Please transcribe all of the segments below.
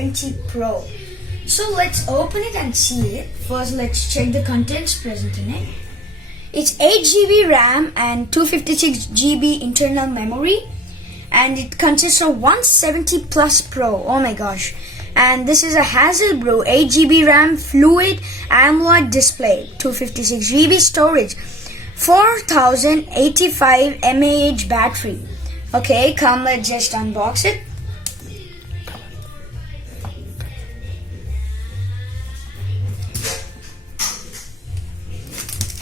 70 Pro. So let's open it and see it. First, let's check the contents present in it. It's 8 GB RAM and 256 GB internal memory, and it consists of 170 Plus Pro. Oh my gosh. And this is a Hasselblad 8 GB RAM Fluid AMOLED display, 256 GB storage, 4085 mAh battery. Okay, come, let's just unbox it.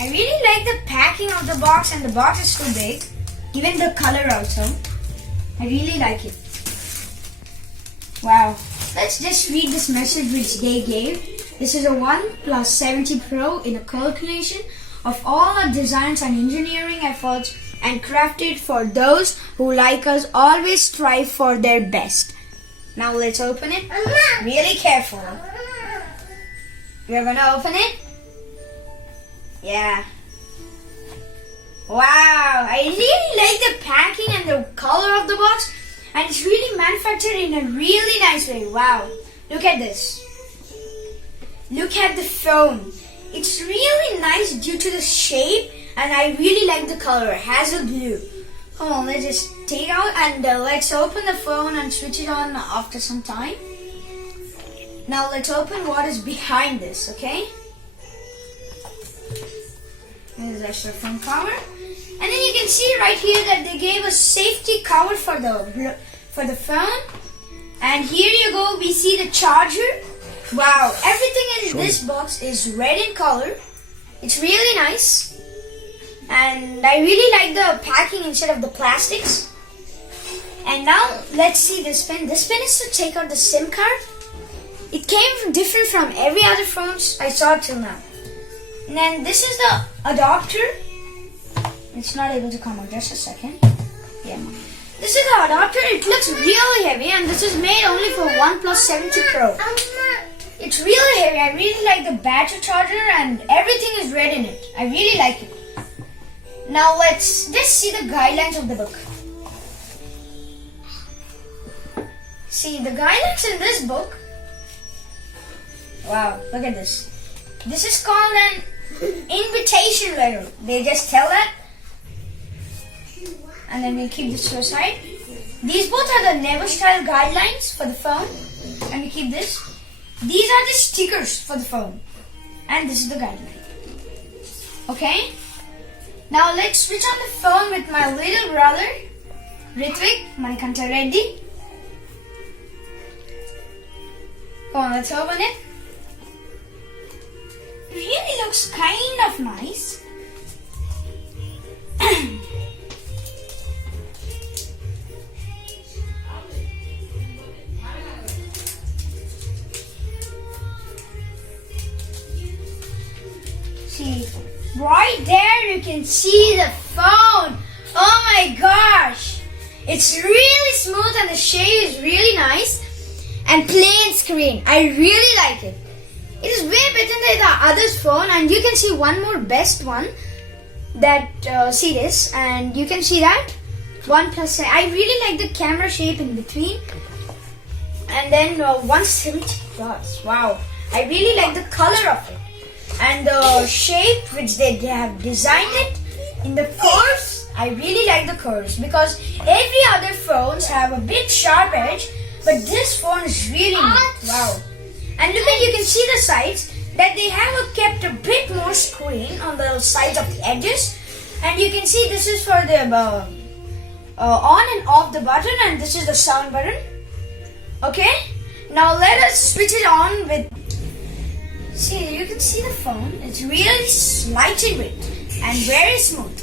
I really like the packing of the box, and the box is so big. Even the color also. I really like it. Wow. Let's just read this message which they gave. This is a OnePlus 70 Pro in a calculation of all our designs and engineering efforts, and crafted for those who like us always strive for their best. Now let's open it. Really careful. We're gonna open it. Yeah. Wow, I really like the packing and the color of the box, and it's really manufactured in a really nice way. Wow, look at this. Look at the phone. It's really nice due to the shape, and I really like the color, hazel blue. Come on, let's just take it out and let's open the phone and switch it on after some time. Now let's open what is behind this, okay? This is extra phone cover, and then you can see right here that they gave a safety cover for the phone. And here you go, we see the charger. Wow, everything in this box is red in color. It's really nice, and I really like the packing instead of the plastics. And now let's see this pen. This pen is to take out the SIM card. It came different from every other phones I saw till now. And then this is the adapter. It's not able to come out, just a second. Yeah. This is the adapter. It looks really heavy, and this is made only for OnePlus 70 Pro. It's really heavy. I really like the battery charger, and everything is red in it. I really like it. Now let's just see the guidelines of the book. See the guidelines in this book. Wow, look at this. This is called an invitation letter. They just tell that, and then we keep this to the side. These both are the Never style guidelines for the phone, and we keep this. These are the stickers for the phone, and this is the guideline. Okay, now let's switch on the phone with my little brother DharmikReddy. Come on, let's open it. It really looks kind of nice. See, right there you can see the phone. Oh my gosh. It's really smooth, and the shape is really nice, and plain screen. I really like it. It is way better than the other phone, and you can see one more best one that see this, and you can see that OnePlus. I really like the camera shape in between, and then 170 plus. Wow, I really like the color of it, and the shape which they have designed it in the curves. I really like the curves, because every other phones have a bit sharp edge, but this phone is really neat. Wow. And look at, you can see the sides that they have kept a bit more screen on the sides of the edges, and you can see this is for the on and off the button, and this is the sound button. Okay, now let us switch it on with. See, you can see the phone. It's really light in weight and very smooth.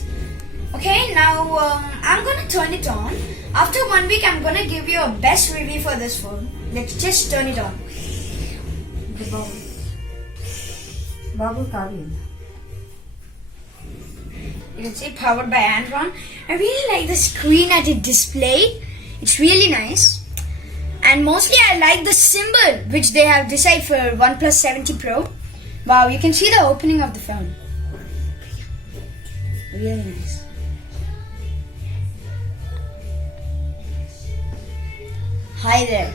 Okay, now I'm gonna turn it on. After 1 week, I'm gonna give you a best review for this phone. Let's just turn it on. The bubble carving. You can see powered by Android. I really like the screen at it display. It's really nice. And mostly I like the symbol which they have decided for OnePlus 70 Pro. Wow, you can see the opening of the phone. Really nice. Hi there.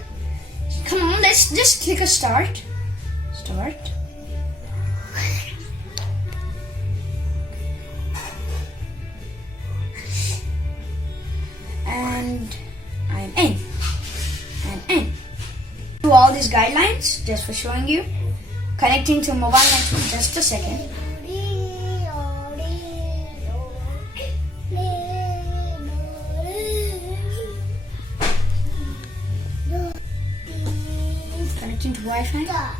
Come on, let's just click a start. Start. And I'm in. I'm in. To all these guidelines, just for showing you. Connecting to mobile network, just a second. Connecting to Wi-Fi.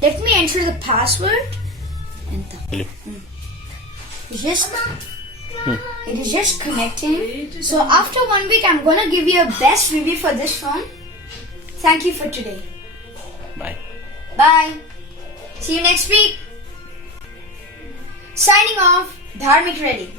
Let me enter the password. Enter. It is just connecting. So after 1 week, I'm gonna give you a best review for this phone. Thank you for today. Bye. Bye. See you next week. Signing off, DharmikReddy.